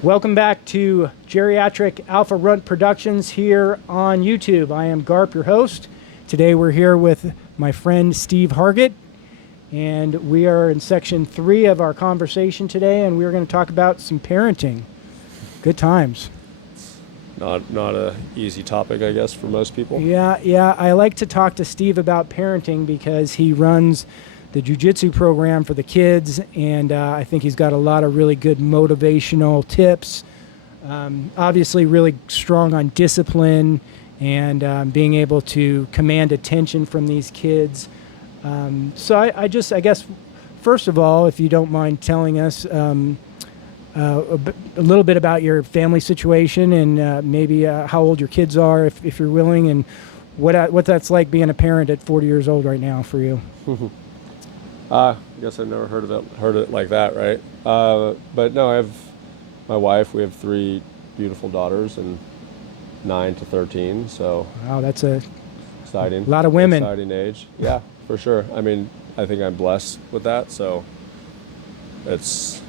Welcome back to Geriatric Alpha Runt Productions here on YouTube. I am Garp, your host. Today we're here with my friend Steve Hargett, and we are in section 3 of our conversation today, and we're going to talk about some parenting. Good times. Not a easy topic, I guess, for most people. Yeah. I like to talk to Steve about parenting because he runs the jiu-jitsu program for the kids, and I think he's got a lot of really good motivational tips. Obviously really strong on discipline and being able to command attention from these kids. So I guess, first of all, if you don't mind telling us a little bit about your family situation and maybe how old your kids are, if you're willing, and what that's like being a parent at 40 years old right now for you. I guess I've never heard it like that, right? But no, I have my wife. We have 3 beautiful daughters, and 9 to 13. So wow, that's a exciting. A lot of women. Exciting age. Yeah, for sure. I mean, I think I'm blessed with that. So it's,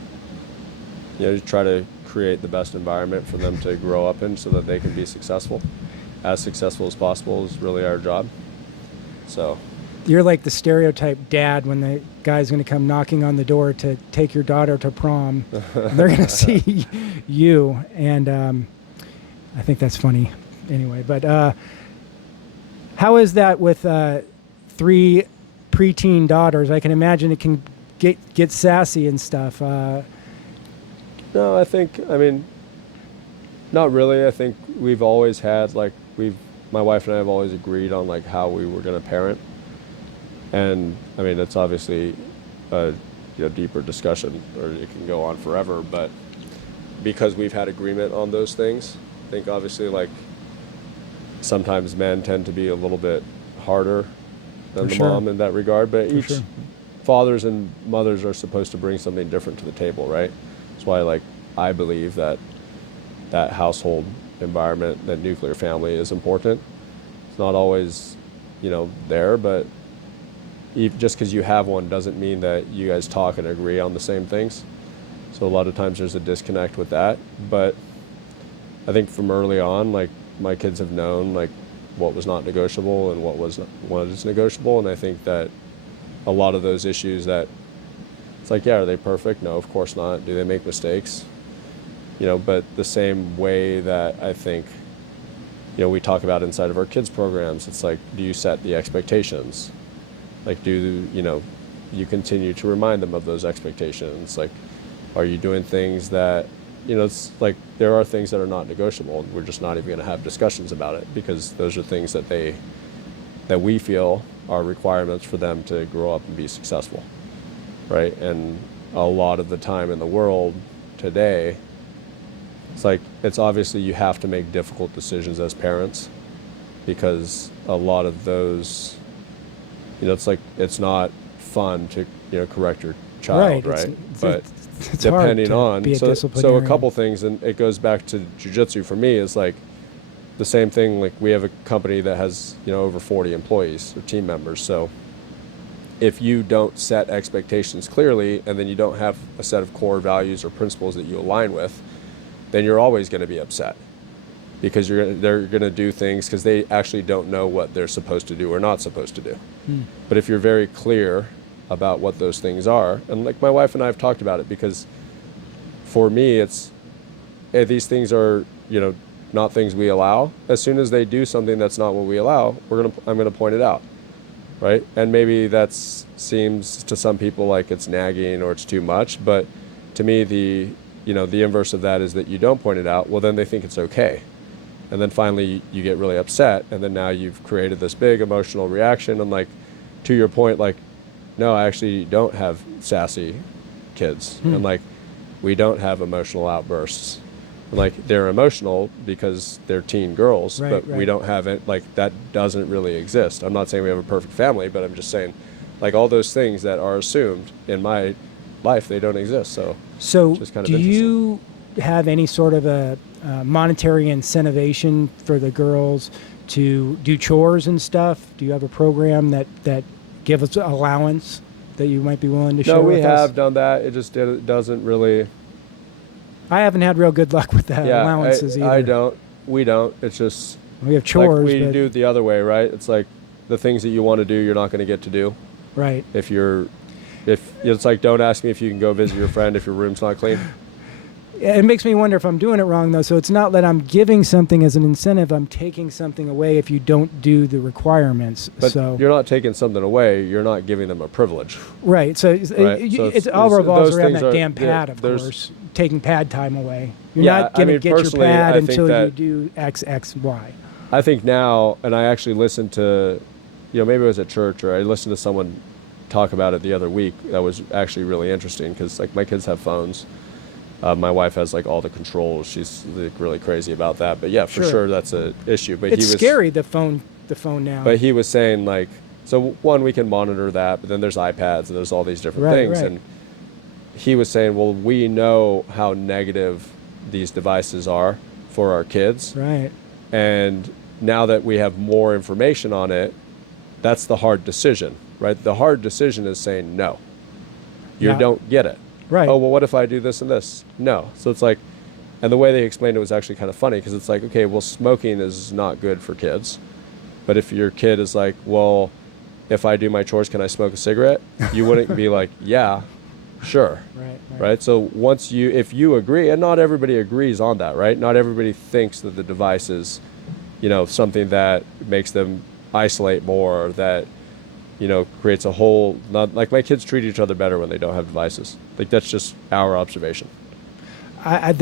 you try to create the best environment for them to grow up in so that they can be successful. As successful as possible is really our job. So you're like the stereotype dad when the guy's going to come knocking on the door to take your daughter to prom. They're going to see you, and I think that's funny anyway. But how is that with 3 preteen daughters? I can imagine it can get sassy and stuff. No, I mean, not really. I think we've always had, my wife and I have always agreed on how we were going to parent. And I mean, it's obviously a deeper discussion, or it can go on forever, but because we've had agreement on those things, I think obviously sometimes men tend to be a little bit harder than the mom in that regard, but each fathers and mothers are supposed to bring something different to the table, right? That's why I believe that household environment, that nuclear family is important. It's not always, there, but just because you have one doesn't mean that you guys talk and agree on the same things. So a lot of times there's a disconnect with that. But I think from early on, my kids have known what was not negotiable and what was negotiable. And I think that a lot of those issues that it's are they perfect? No, of course not. Do they make mistakes? But the same way that I think, we talk about inside of our kids programs, it's do you set the expectations? Do you continue to remind them of those expectations? Are you doing things that, it's there are things that are not negotiable, and we're just not even going to have discussions about it because those are things that we feel are requirements for them to grow up and be successful, right? And a lot of the time in the world today, it's obviously you have to make difficult decisions as parents because a lot of those, it's not fun to correct your child, right? But it's depending hard to be a so a couple things, and it goes back to jiu-jitsu for me, is the same thing. We have a company that has over 40 employees or team members. So if you don't set expectations clearly, and then you don't have a set of core values or principles that you align with, then you're always going to be upset because they're going to do things because they actually don't know what they're supposed to do or not supposed to do. But if you're very clear about what those things are, and my wife and I have talked about it, because for me it's these things are not things we allow. As soon as they do something that's not what we allow, I'm gonna point it out, right? And maybe that seems to some people it's nagging or it's too much, but to me the inverse of that is that you don't point it out. Well, then they think it's okay. And then finally you get really upset, and then now you've created this big emotional reaction. And to your point, no, I actually don't have sassy kids. And we don't have emotional outbursts. And they're emotional because they're teen girls, but we don't have it. That doesn't really exist. I'm not saying we have a perfect family, but I'm just saying all those things that are assumed in my life, they don't exist. So just kind of do you have any sort of a monetary incentivization for the girls to do chores and stuff? Do you have a program that gives us allowance that you might be willing to share with us? No, we have done that. It just doesn't really I haven't had real good luck with the Yeah, allowances either. I don't. We don't. It's just We have chores, like we but, do it the other way, right? It's like the things that you want to do, you're not going to get to do. right. If it's like, don't ask me if you can go visit your friend if your room's not clean. It makes me wonder if I'm doing it wrong, though. So it's not that I'm giving something as an incentive. I'm taking something away if you don't do the requirements. But So you're not taking something away. You're not giving them a privilege. right. So Right. So it's all revolves those around things that are- damn yeah, pad, of there's- course. Taking pad time away. You're Yeah, not I going to mean, get your personally, pad I think until you that- do X, X, Y. I think now, and I actually listened to, maybe it was at church or I listened to someone talk about it the other week. That was actually really interesting because like my kids have phones. My wife has like all the controls. She's like really crazy about that. But yeah, for Sure. sure that's an issue. But It's he was scary, the phone now. But he was saying like, so one, we can monitor that, but then there's iPads and there's all these different Right, things. right. And he was saying, well, we know how negative these devices are for our kids. Right. And now that we have more information on it, that's the hard decision, right? The hard decision is saying no. You Yeah. don't get it. Right. Oh, well, what if I do this and this? No. So it's like, and the way they explained it was actually kind of funny because it's like, okay, well, smoking is not good for kids. But if your kid is like, well, if I do my chores, can I smoke a cigarette? You wouldn't be like, yeah, sure. Right. So if you agree, and not everybody agrees on that, right? Not everybody thinks that the device is, something that makes them isolate more, or that, creates a whole, not like my kids treat each other better when they don't have devices. Like that's just our observation.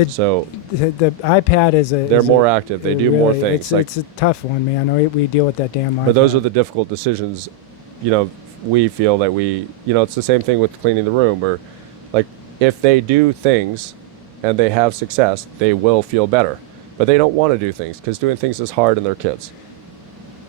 So The iPad is they're more active. They do more things. It's a tough one, man. We deal with that damn iPad. But those are the difficult decisions, we feel that it's the same thing with cleaning the room, or like if they do things and they have success, they will feel better. But they don't want to do things because doing things is hard and they're kids.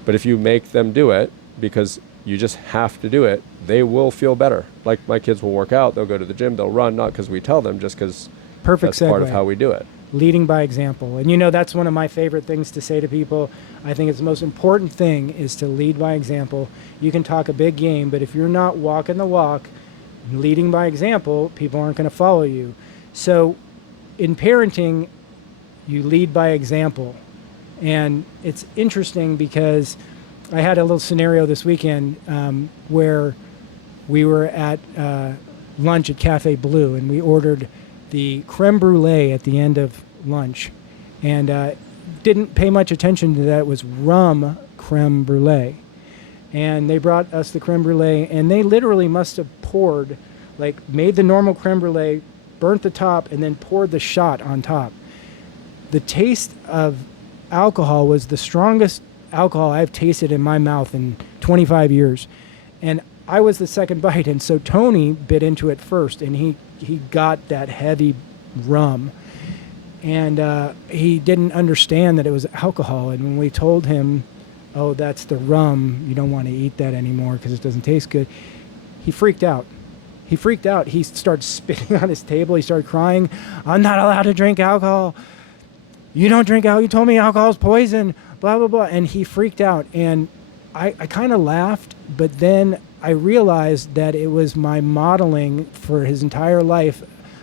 But if you make them do it because you just have to do it, they will feel better. Like my kids will work out, they'll go to the gym, they'll run, not because we tell them, just because Perfect that's part of segue. how we do it. Leading by example. And that's one of my favorite things to say to people. I think it's the most important thing is to lead by example. You can talk a big game, but if you're not walking the walk, leading by example, people aren't going to follow you. So in parenting, you lead by example. And it's interesting because I had a little scenario this weekend where we were at lunch at Cafe Blue, and we ordered the creme brulee at the end of lunch, and didn't pay much attention to that. It was rum creme brulee, and they brought us the creme brulee, and they literally must have made the normal creme brulee, burnt the top, and then poured the shot on top. The taste of alcohol was the strongest alcohol I've tasted in my mouth in 25 years, and I was the second bite, and so Tony bit into it first, and he got that heavy rum, and he didn't understand that it was alcohol. And when we told him, oh, that's the rum, you don't want to eat that anymore because it doesn't taste good, he freaked out. He started spitting on his table. He started crying. I'm not allowed to drink alcohol. You don't drink alcohol. You told me alcohol is poison, blah, blah, blah. And he freaked out. And I kind of laughed, but then I realized that it was my modeling for his entire life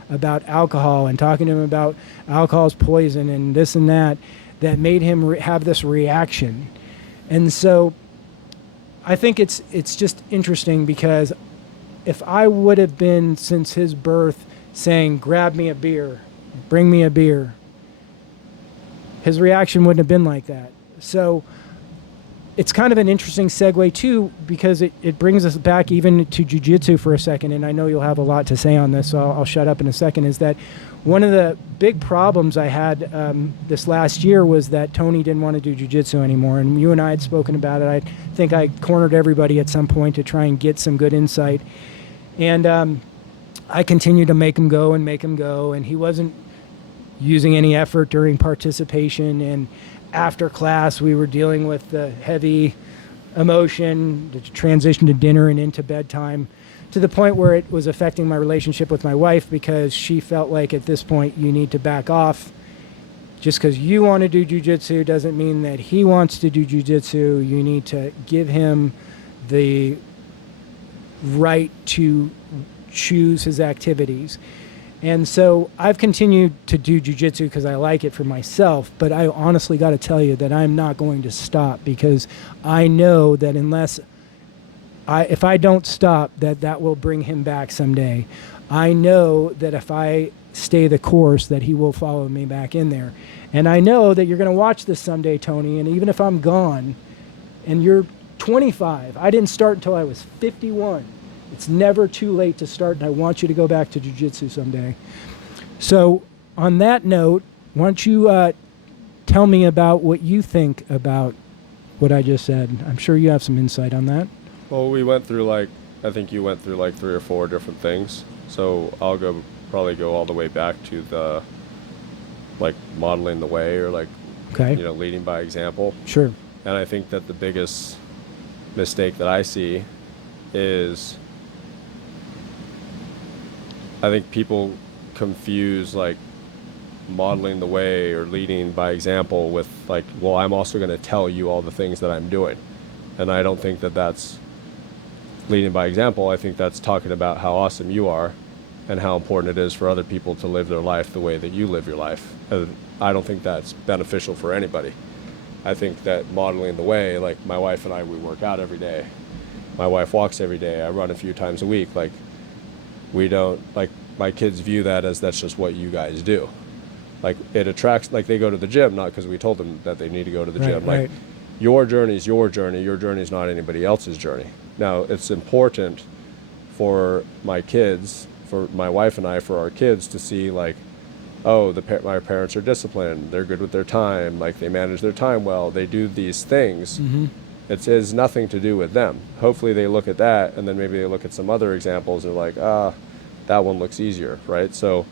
about alcohol and talking to him about alcohol's poison and this and that made him have this reaction. And so I think it's just interesting because if I would have been, since his birth, saying, grab me a beer, bring me a beer, his reaction wouldn't have been like that. So it's kind of an interesting segue too, because it brings us back even to jiu-jitsu for a second, and I know you'll have a lot to say on this, so I'll shut up in a second, is that one of the big problems I had this last year was that Tony didn't want to do jiu-jitsu anymore, and you and I had spoken about it. I think I cornered everybody at some point to try and get some good insight, and I continued to make him go, and he wasn't using any effort during participation, and after class, we were dealing with the heavy emotion, the transition to dinner and into bedtime, to the point where it was affecting my relationship with my wife, because she felt like at this point you need to back off. Just because you want to do jiu-jitsu doesn't mean that he wants to do jiu-jitsu. You need to give him the right to choose his activities. And so I've continued to do jujitsu because I like it for myself, but I honestly got to tell you that I'm not going to stop, because I know that if I don't stop, that will bring him back someday. I know that if I stay the course, that he will follow me back in there. And I know that you're going to watch this someday, Tony, and even if I'm gone and you're 25, I didn't start until I was 51. It's never too late to start, and I want you to go back to jiu-jitsu someday. So on that note, why don't you tell me about what you think about what I just said? I'm sure you have some insight on that. Well, I think you went through like 3 or 4 different things. So I'll probably go all the way back to the like modeling the way, or like, Okay. leading by example. Sure. And I think that the biggest mistake that I see is, I think people confuse like modeling the way or leading by example with like, well, I'm also going to tell you all the things that I'm doing. And I don't think that that's leading by example. I think that's talking about how awesome you are and how important it is for other people to live their life the way that you live your life. I don't think that's beneficial for anybody. I think that modeling the way, like my wife and I, we work out every day. My wife walks every day. I run a few times a week. Like, we don't, like, my kids view that as that's just what you guys do. Like, it attracts, like, they go to the gym, not because we told them that they need to go to the gym. Like, your journey is your journey. Your journey is not anybody else's journey. Now, it's important for my kids, for my wife and I, for our kids to see, like, oh, my parents are disciplined. They're good with their time. Like, they manage their time well. They do these things. Mm-hmm. It has nothing to do with them. Hopefully they look at that, and then maybe they look at some other examples and they're like, that one looks easier, right? So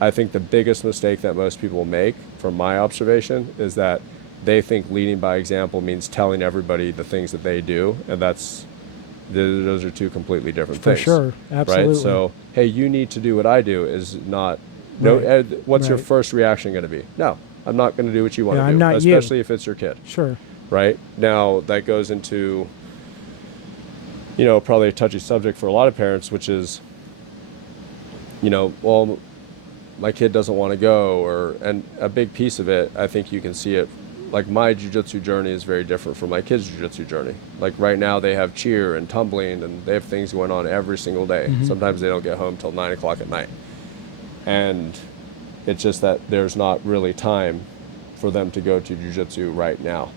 I think the biggest mistake that most people make, from my observation, is that they think leading by example means telling everybody the things that they do, and those are two completely different things. For sure, absolutely. Right? So, hey, you need to do what I do is not, what's your first reaction going to be? No, I'm not going to do what you want to do, I'm not especially if it's your kid. Sure. Right? Now, that goes into, probably a touchy subject for a lot of parents, which is, well, my kid doesn't want to go, and a big piece of it, I think you can see it, like my jiu-jitsu journey is very different from my kids' jiu-jitsu journey. Like right now they have cheer and tumbling, and they have things going on every single day. Mm-hmm. Sometimes they don't get home till 9 o'clock at night. And it's just that there's not really time for them to go to jiu-jitsu right now.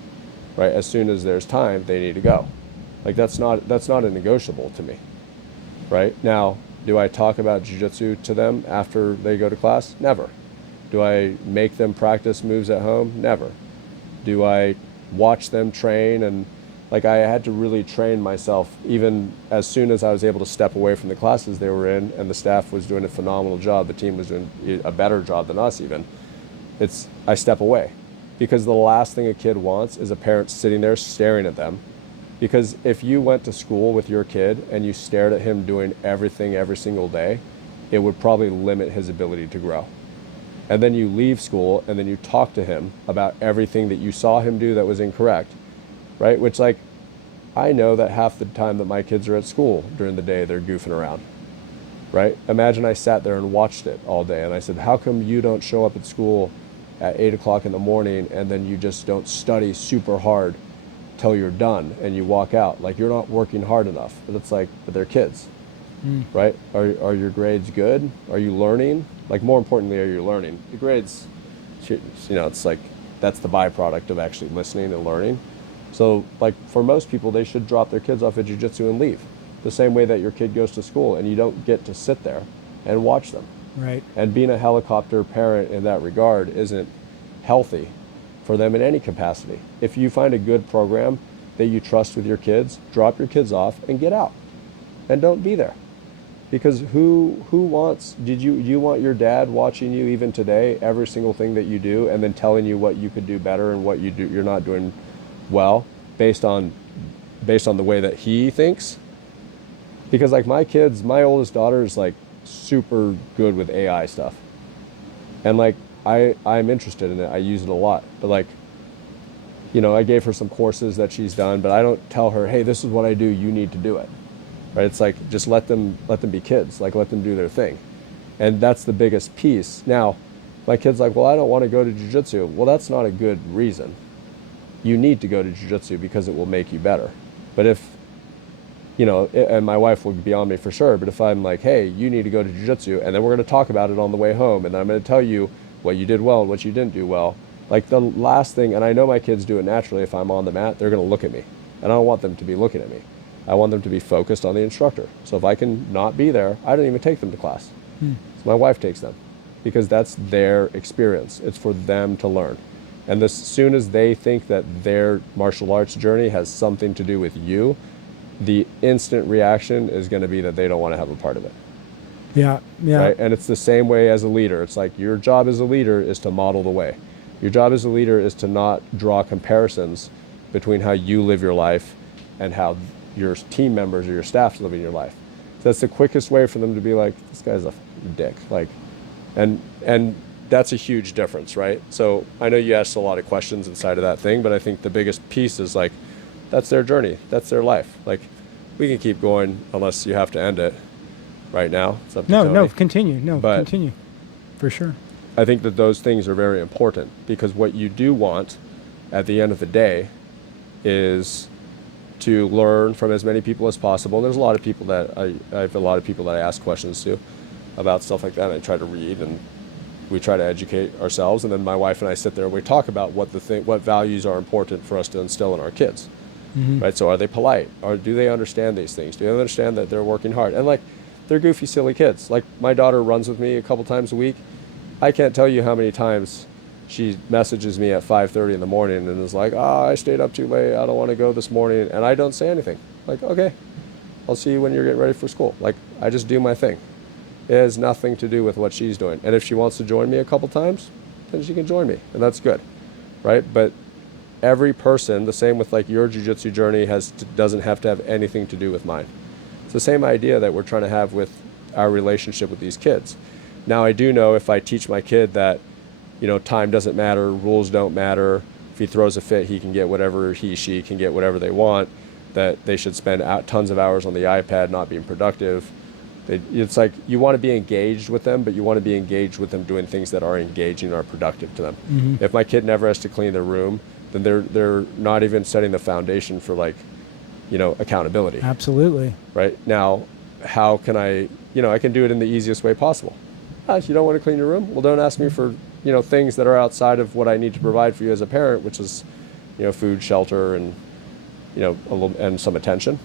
Right? As soon as there's time, they need to go. Like that's not a negotiable to me. Right? Now, do I talk about jiu-jitsu to them after they go to class? Never. Do I make them practice moves at home? Never. Do I watch them train? And like I had to really train myself even as soon as I was able to step away from the classes they were in, and the staff was doing a phenomenal job. The team was doing a better job than us even. I step away, because the last thing a kid wants is a parent sitting there staring at them. Because if you went to school with your kid and you stared at him doing everything every single day, it would probably limit his ability to grow. And then you leave school and then you talk to him about everything that you saw him do that was incorrect, right? Which, like, I know that half the time that my kids are at school during the day, they're goofing around, right? Imagine I sat there and watched it all day and I said, how come you don't show up at school at 8 o'clock in the morning and then you just don't study super hard till you're done and you walk out? Like, you're not working hard enough. But it's like, but they're kids, right? Are your grades good? Are you learning? Like, more importantly, are you learning? The grades, it's like, that's the byproduct of actually listening and learning. So, like, for most people, they should drop their kids off at jiu-jitsu and leave. The same way that your kid goes to school and you don't get to sit there and watch them. Right. And being a helicopter parent in that regard isn't healthy for them in any capacity. If you find a good program that you trust with your kids, drop your kids off and get out. And don't be there. Because who wants, do you want your dad watching you even today, every single thing that you do, and then telling you what you could do better and what you're not doing well based on the way that he thinks? Because like my oldest daughter is like super good with AI stuff. And like I'm interested in it. I use it a lot. But like, I gave her some courses that she's done, but I don't tell her, hey, this is what I do, you need to do it. Right? It's like, just let them be kids, like let them do their thing. And that's the biggest piece. Now, my kid's like, well, I don't want to go to jiu-jitsu. Well, that's not a good reason. You need to go to jiu-jitsu because it will make you better. But if, and my wife will be on me for sure, but if I'm like, hey, you need to go to jiu-jitsu, and then we're going to talk about it on the way home, and then I'm going to tell you what you did well and what you didn't do well. Like the last thing, and I know my kids do it naturally, if I'm on the mat, they're going to look at me. And I don't want them to be looking at me. I want them to be focused on the instructor. So if I can not be there, I don't even take them to class. So my wife takes them because that's their experience. It's for them to learn. And as soon as they think that their martial arts journey has something to do with you, the instant reaction is going to be that they don't want to have a part of it. Yeah. Right? And it's the same way as a leader. It's like your job as a leader is to model the way. Your job as a leader is to not draw comparisons between how you live your life and how your team members or your staff's living your life. So that's the quickest way for them to be like, this guy's a dick. Like, and that's a huge difference, right? So I know you asked a lot of questions inside of that thing, but I think the biggest piece is like, that's their journey. That's their life. Like, we can keep going unless you have to end it right now. It's up to Tony. Continue. Continue. For sure. I think that those things are very important because what you do want at the end of the day is to learn from as many people as possible. There's a lot of people that I have a lot of people that I ask questions to about stuff like that. And I try to read and we try to educate ourselves. And then my wife and I sit there and we talk about what values are important for us to instill in our kids. Right? So are they polite? Or do they understand these things? Do they understand that they're working hard? And like, they're goofy, silly kids. Like my daughter runs with me a couple times a week. I can't tell you how many times she messages me at 5:30 in the morning and is like, I stayed up too late. I don't want to go this morning. And I don't say anything. Like, okay, I'll see you when you're getting ready for school. Like, I just do my thing. It has nothing to do with what she's doing. And if she wants to join me a couple times, then she can join me. And that's good, right? But every person, the same with like your jiu-jitsu journey, doesn't have to have anything to do with mine. It's the same idea that we're trying to have with our relationship with these kids. Now, I do know if I teach my kid that, time doesn't matter, rules don't matter. If he throws a fit, he can get whatever she can get whatever they want, that they should spend tons of hours on the iPad not being productive. It's like you want to be engaged with them, but you want to be engaged with them doing things that are engaging or productive to them. If my kid never has to clean their room, then they're not even setting the foundation for accountability. Absolutely. Right? Now, how can I can do it in the easiest way possible. You don't want to clean your room? Well, don't ask me for, things that are outside of what I need to provide for you as a parent, which is, food, shelter, and, and some attention,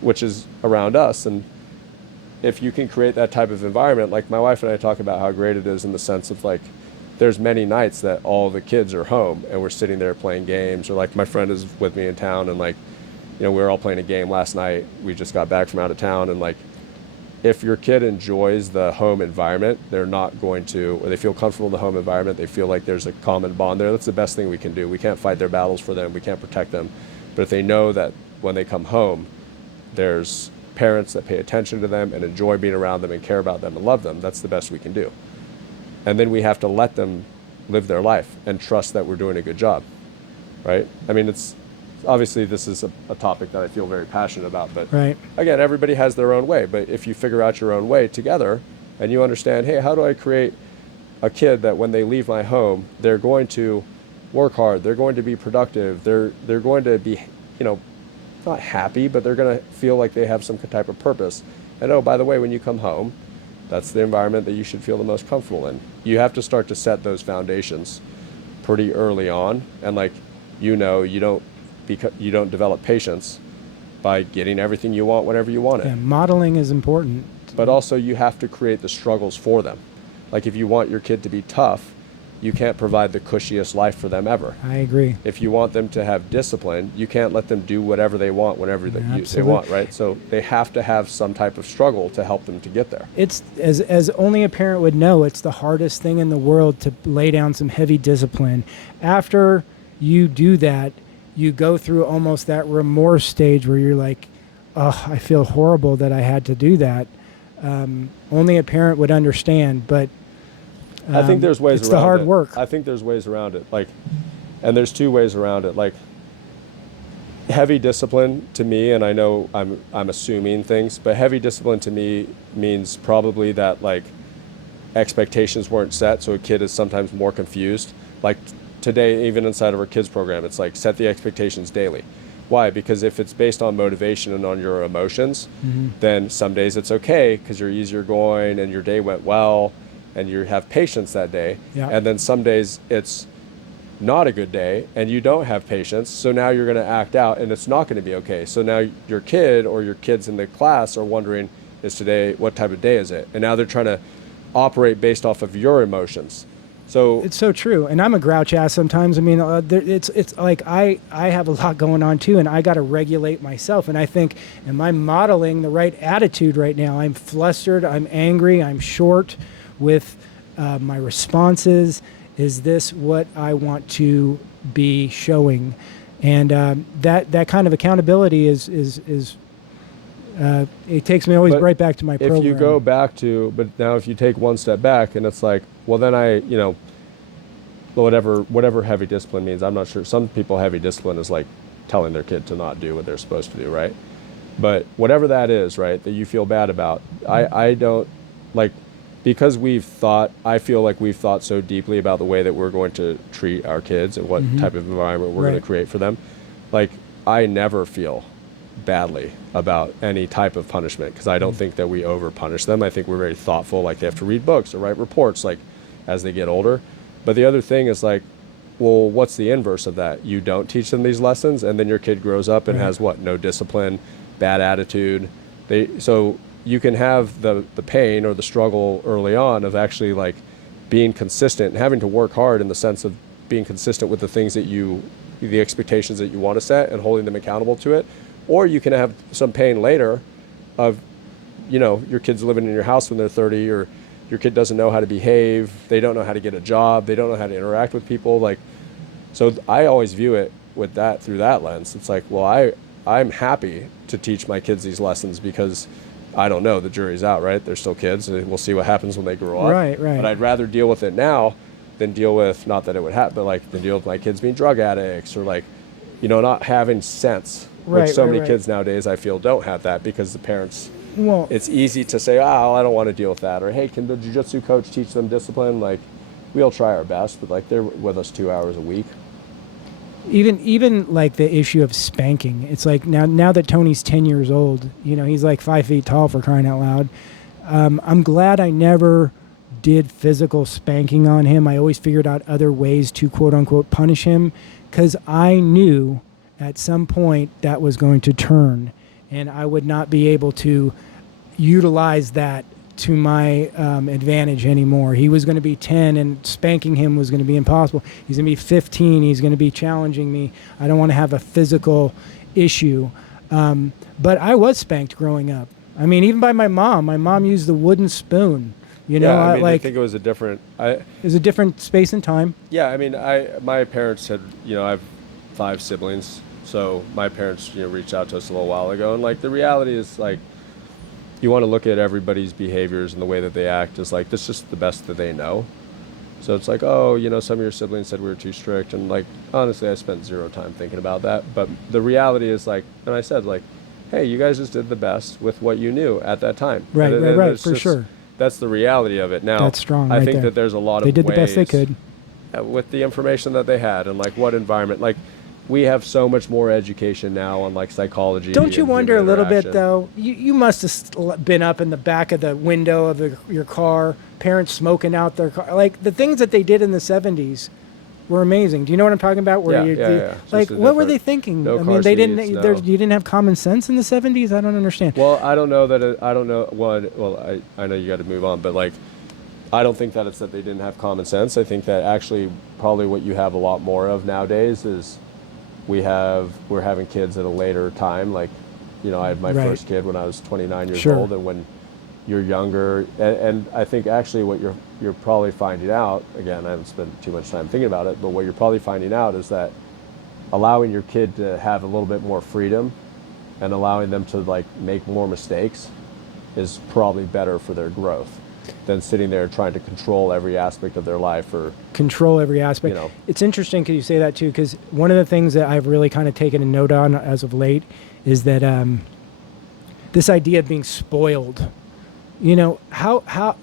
which is around us. And if you can create that type of environment, like my wife and I talk about how great it is in the sense of like, there's many nights that all the kids are home and we're sitting there playing games, or like my friend is with me in town and like, we were all playing a game last night. We just got back from out of town, and like, if your kid enjoys the home environment, they're not going to, or they feel comfortable in the home environment, they feel like there's a common bond there. That's the best thing we can do. We can't fight their battles for them. We can't protect them. But if they know that when they come home, there's parents that pay attention to them and enjoy being around them and care about them and love them, that's the best we can do. And then we have to let them live their life and trust that we're doing a good job, right? I mean, obviously this is a topic that I feel very passionate about, but right. Again, everybody has their own way. But if you figure out your own way together and you understand, hey, how do I create a kid that when they leave my home, they're going to work hard, they're going to be productive, they're going to be, not happy, but they're going to feel like they have some type of purpose. And oh, by the way, when you come home, that's the environment that you should feel the most comfortable in. You have to start to set those foundations pretty early on. And like, you don't develop patience by getting everything you want whenever you want it. Yeah, modeling is important. But also you have to create the struggles for them. Like if you want your kid to be tough, you can't provide the cushiest life for them ever. I agree. If you want them to have discipline, you can't let them do whatever they want whenever they want, right? So they have to have some type of struggle to help them to get there. It's, as only a parent would know, it's the hardest thing in the world to lay down some heavy discipline. After you do that, you go through almost that remorse stage where you're like, oh, I feel horrible that I had to do that. Only a parent would understand, but I think there's ways around it. It's the hard work. I think there's ways around it. Like, and there's two ways around it. Like, heavy discipline to me, and I know I'm assuming things, but heavy discipline to me means probably that like expectations weren't set, so a kid is sometimes more confused. Like today, even inside of our kids program, it's like set the expectations daily. Why? Because if it's based on motivation and on your emotions, then some days it's okay because you're easier going and your day went well and you have patience that day. Yeah. And then some days it's not a good day and you don't have patience, so now you're going to act out and it's not going to be okay. So now your kid or your kids in the class are wondering, is today, what type of day is it? And now they're trying to operate based off of your emotions. So It's so true, and I'm a grouch ass sometimes. I mean, it's like I have a lot going on too, and I got to regulate myself. And I think, am I modeling the right attitude right now? I'm flustered, I'm angry, I'm short with my responses. Is this what I want to be showing? And that kind of accountability is it takes me always But right back to my program. if you go back to, but now if you take one step back and it's like, well, then whatever heavy discipline means, I'm not sure. Some people, heavy discipline is like telling their kid to not do what they're supposed to do, right? But whatever that is, right, that you feel bad about, I don't, like, because I feel like we've thought so deeply about the way that we're going to treat our kids and what type of environment we're going to create for them. Like, I never feel badly about any type of punishment because I don't think that we over punish them. I think we're very thoughtful, like they have to read books or write reports like as they get older. But the other thing is like, well, what's the inverse of that? You don't teach them these lessons and then your kid grows up and has what? No discipline, bad attitude. So you can have the pain or the struggle early on of actually like being consistent and having to work hard in the sense of being consistent with the things that the expectations that you want to set and holding them accountable to it. Or you can have some pain later of, your kid's living in your house when they're 30, or your kid doesn't know how to behave. They don't know how to get a job. They don't know how to interact with people. Like, so I always view it with that through that lens. It's like, well, I'm happy to teach my kids these lessons because I don't know, the jury's out, right? They're still kids and we'll see what happens when they grow up. Right. But I'd rather deal with it now than deal with, not that it would happen, but like than deal with my kids being drug addicts or like, not having sense. Which so many kids nowadays I feel don't have that because the parents, it's easy to say, I don't want to deal with that. Or, hey, can the jiu-jitsu coach teach them discipline? Like, we'll try our best, but like they're with us 2 hours a week. Even like the issue of spanking. It's like now that Tony's 10 years old, he's like 5 feet tall for crying out loud. I'm glad I never did physical spanking on him. I always figured out other ways to quote unquote punish him because I knew at some point that was going to turn and I would not be able to utilize that to my advantage anymore. He was going to be 10 and spanking him was going to be impossible. He's going to be 15. He's going to be challenging me. I don't want to have a physical issue. But I was spanked growing up. I mean, even by my mom. My mom used the wooden spoon. I think it was a different... it was a different space and time. Yeah, I mean, my parents had, I have 5 siblings. So my parents, reached out to us a little while ago. And like the reality is like, you want to look at everybody's behaviors and the way that they act is like, this is just the best that they know. So it's like, some of your siblings said we were too strict. And like, honestly, I spent 0 time thinking about that. But the reality is like, and I said like, hey, you guys just did the best with what you knew at that time. Right, for sure. That's the reality of it. Now, that's strong. I think that there's a lot of ways. They did the best they could. With the information that they had and like what environment, like, we have so much more education now on like psychology. Don't you wonder a little bit though? You must have been up in the back of the window of your car, parents smoking out their car. Like the things that they did in the 70s were amazing. Do you know what I'm talking about? Yeah. Like what were they thinking? No I mean, they didn't. seats, no. You didn't have common sense in the 70s. I don't understand. Well, I don't know that. I don't know. Well, I know you got to move on, but like, I don't think that it's that they didn't have common sense. I think that actually probably what you have a lot more of nowadays is we're having kids at a later time. Like, I had my first kid when I was 29 years old, and when you're younger, and I think actually what you're probably finding out, again, I haven't spent too much time thinking about it, but what you're probably finding out is that allowing your kid to have a little bit more freedom and allowing them to like make more mistakes is probably better for their growth than sitting there trying to control every aspect of their life or control every aspect. It's interesting because you say that too, because one of the things that I've really kind of taken a note on as of late is that this idea of being spoiled. How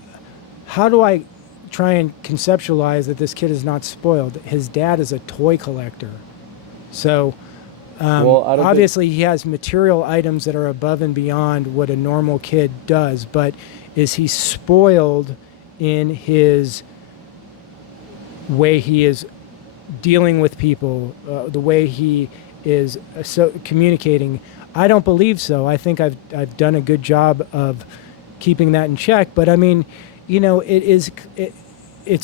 how do I try and conceptualize that this kid is not spoiled? His dad is a toy collector. So Well, I don't obviously he has material items that are above and beyond what a normal kid does, but is he spoiled in his way he is dealing with people, the way he is communicating? I don't believe so. I think I've done a good job of keeping that in check. But I mean, it's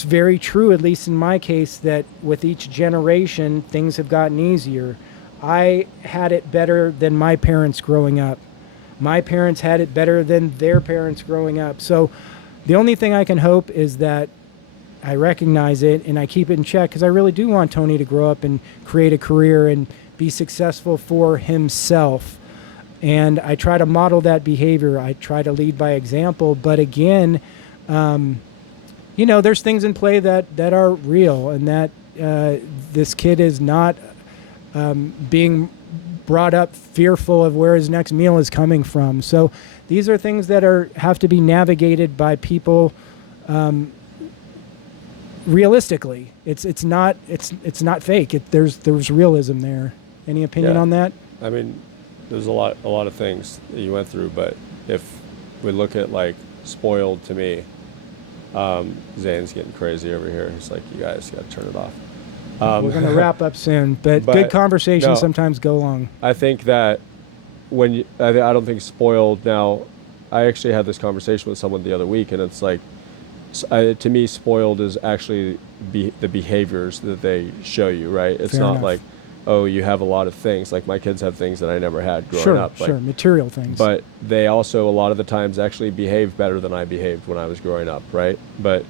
very true, at least in my case, that with each generation things have gotten easier. I had it better than my parents growing up. My parents had it better than their parents growing up. So the only thing I can hope is that I recognize it and I keep it in check, because I really do want Tony to grow up and create a career and be successful for himself. And I try to model that behavior. I try to lead by example. But again, there's things in play that are real, and that this kid is not being brought up fearful of where his next meal is coming from. So these are things that have to be navigated by people realistically. It's not fake. There's realism there. Any opinion on that? I mean, there's a lot of things that you went through, but if we look at like spoiled, to me, Zane's getting crazy over here. He's like, you guys got to turn it off. We're going to wrap up soon, but good conversations sometimes go long. I think that I don't think spoiled. Now, I actually had this conversation with someone the other week, and it's like, to me, spoiled is actually the behaviors that they show you, right? It's Fair not enough. like, oh, you have a lot of things. Like my kids have things that I never had growing up. Sure, material things. But they also, a lot of the times, actually behave better than I behaved when I was growing up, right? But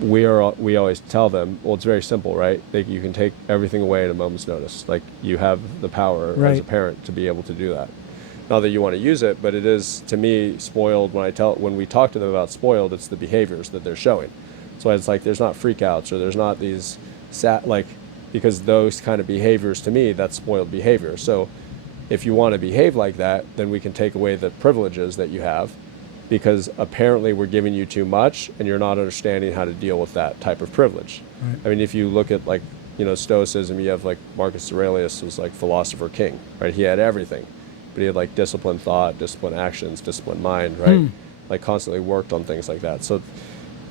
we always tell them, well, it's very simple, right? You can take everything away at a moment's notice. Like, you have the power as a parent to be able to do that. Not that you want to use it, but it is, to me, spoiled. When we talk to them about spoiled, it's the behaviors that they're showing. So it's like, there's not freakouts, or there's not these because those kind of behaviors, to me, that's spoiled behavior. So if you want to behave like that, then we can take away the privileges that you have, because apparently we're giving you too much and you're not understanding how to deal with that type of privilege. Right. I mean, if you look at Stoicism, you have like Marcus Aurelius was like philosopher king, right? He had everything, but he had like disciplined thought, disciplined actions, disciplined mind, right? Like constantly worked on things like that. So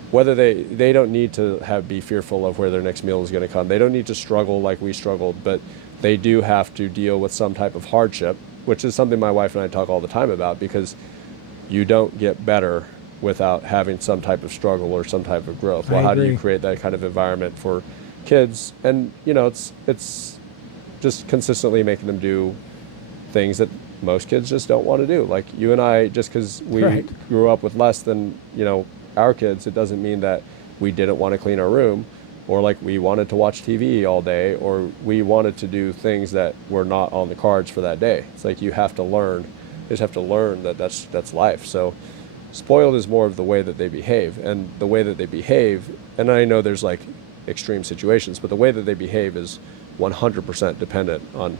whether they don't need to be fearful of where their next meal is going to come. They don't need to struggle like we struggled, but they do have to deal with some type of hardship, which is something my wife and I talk all the time about, because you don't get better without having some type of struggle or some type of growth. Well, how do you create that kind of environment for kids? And, it's just consistently making them do things that most kids just don't want to do. Like you and I, just because we grew up with less than, our kids, it doesn't mean that we didn't want to clean our room, or like we wanted to watch TV all day, or we wanted to do things that were not on the cards for that day. It's like you have to learn. You just have to learn that's life. So spoiled is more of the way that they behave, and the way that they behave, and I know there's like extreme situations, but the way that they behave is 100% dependent on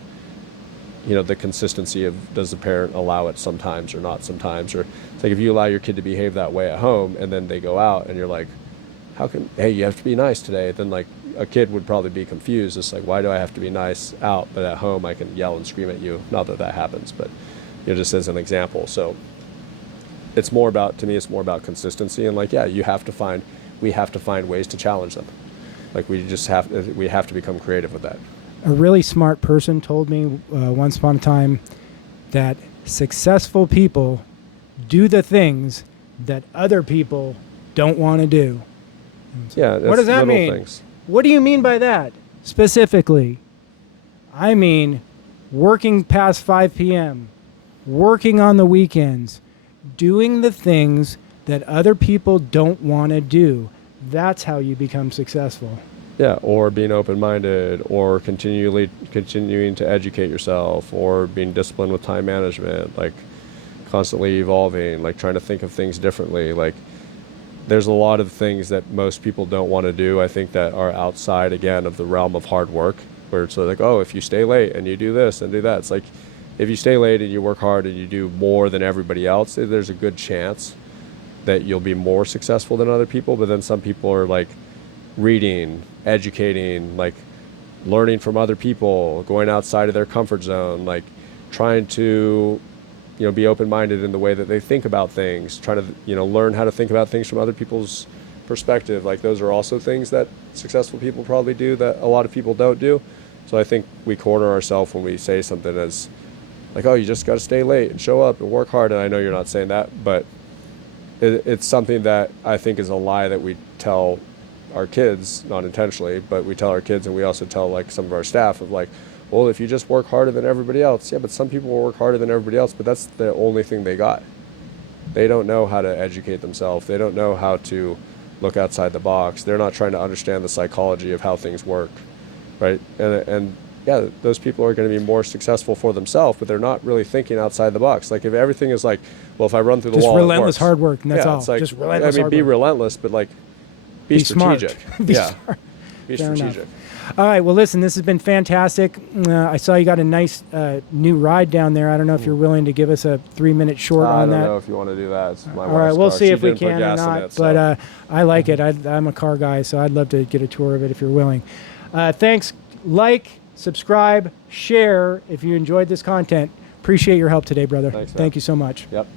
the consistency of, does the parent allow it sometimes or not sometimes? Or it's like, if you allow your kid to behave that way at home and then they go out and you're like, hey, you have to be nice today, then like a kid would probably be confused. It's like, why do I have to be nice out, but at home I can yell and scream at you? Not that happens, but just as an example. So it's more about consistency, and like, we have to find ways to challenge them. Like we have to become creative with that. A really smart person told me once upon a time that successful people do the things that other people don't want to do. Yeah, what does that mean? Things. What do you mean by that specifically? I mean working past 5 p.m., working on the weekends, doing the things that other people don't want to do. That's how you become successful. Yeah, or being open-minded, or continuing to educate yourself, or being disciplined with time management, like constantly evolving, like trying to think of things differently. Like there's a lot of things that most people don't want to do, I think, that are outside, again, of the realm of hard work, where it's like, oh, if you stay late and you do this and do that. It's like, if you stay late and you work hard and you do more than everybody else, there's a good chance that you'll be more successful than other people, but then some people are like reading, educating, like learning from other people, going outside of their comfort zone, like trying to, you know, be open-minded in the way that they think about things, trying to, you know, learn how to think about things from other people's perspective. Like those are also things that successful people probably do that a lot of people don't do. So I think we corner ourselves when we say something as like, oh, you just got to stay late and show up and work hard. And I know you're not saying that, but it's something that I think is a lie that we tell our kids, not intentionally, but we tell our kids, and we also tell like some of our staff of like, well, if you just work harder than everybody else, yeah, but some people will work harder than everybody else, but that's the only thing they got. They don't know how to educate themselves. They don't know how to look outside the box. They're not trying to understand the psychology of how things work, right? And yeah, those people are going to be more successful for themselves, but they're not really thinking outside the box. Like if everything is like, well, if I run through the Just wall, relentless it works. hard work, and that's Yeah, all. it's like, Just relentless I mean, hard be work. relentless, but like be strategic. Smart. Be Yeah, smart. be Fair enough. strategic. All right. Well, listen, this has been fantastic. I saw you got a nice new ride down there. I don't know if you're willing to give us a 3-minute short I on don't that. know if you want to do that. It's my All right, wife's we'll car. see She if we didn't put can or gas in not. it, so. But I like it. I'm a car guy, so I'd love to get a tour of it if you're willing. Thanks. Like, subscribe, share if you enjoyed this content. Appreciate your help today, brother. Thanks, man. Thank you so much. Yep.